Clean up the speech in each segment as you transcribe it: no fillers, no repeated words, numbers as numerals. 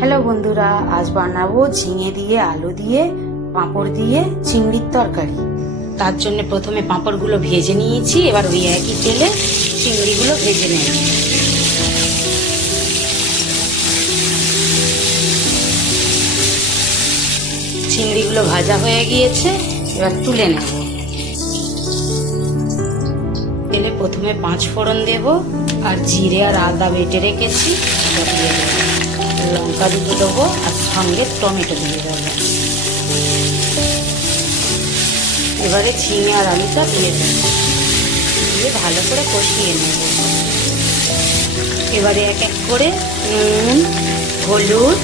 Hello বন্ধুরা, আজ বানাবো ঝিঙে দিয়ে আলু দিয়ে পাঁপড় দিয়ে চিংড়ির তরকারি। তার জন্য প্রথমে পাঁপড়গুলো ভেজে নিয়েছি, এবার ওই একই তেলে চিংড়িগুলো ভেজে নেব। চিংড়িগুলো ভাজা হয়ে গিয়েছে, এবার তুলে নেব। তেলে প্রথমে 5 ফোড়ন দেব, আর জিরে আর আদা বেটে রেখেছি দিয়ে দেবো, লঙ্কা দুটো দেবো, আর সঙ্গে টমেটো দিয়ে দেবো। এবারে ঝিঙে আর আলুটা দিয়ে দেবো, দিয়ে ভালো করে কষিয়ে নেব। এবারে এক এক করে নুন, হলুদ,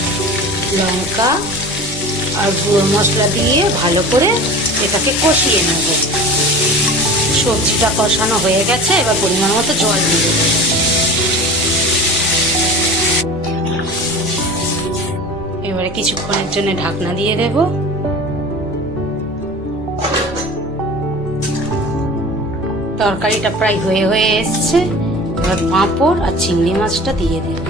লঙ্কা আর গুঁড়ো মশলা দিয়ে ভালো করে এটাকে কষিয়ে নেব। সবজিটা কষানো হয়ে গেছে, এবার পরিমাণ মতো জল দিয়ে দেবো। এবারে কিছুক্ষণের জন্য ঢাকনা দিয়ে দেব। তরকারিটা প্রায় হয়ে এসছে, এবার পাঁপড় আর চিংড়ি মাছটা দিয়ে দেব।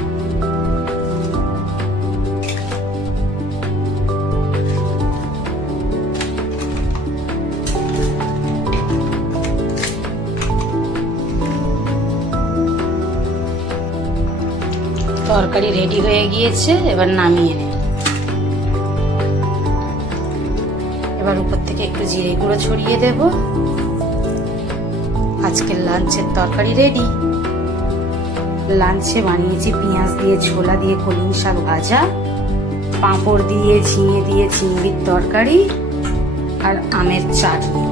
তরকারি রেডি হয়ে গিয়েছে, এবার নামিয়ে নেব। এবার উপর থেকে একটু জিরে গুঁড়ো ছড়িয়ে দেব। আজকের লাঞ্চের তরকারি রেডি। লাঞ্চে বানিয়েছি পেঁয়াজ দিয়ে ছোলা দিয়ে কলমি শাক ভাজা, পাঁপড় দিয়ে ঝিঙে দিয়ে চিংড়ির তরকারি আর আমের চাটনি।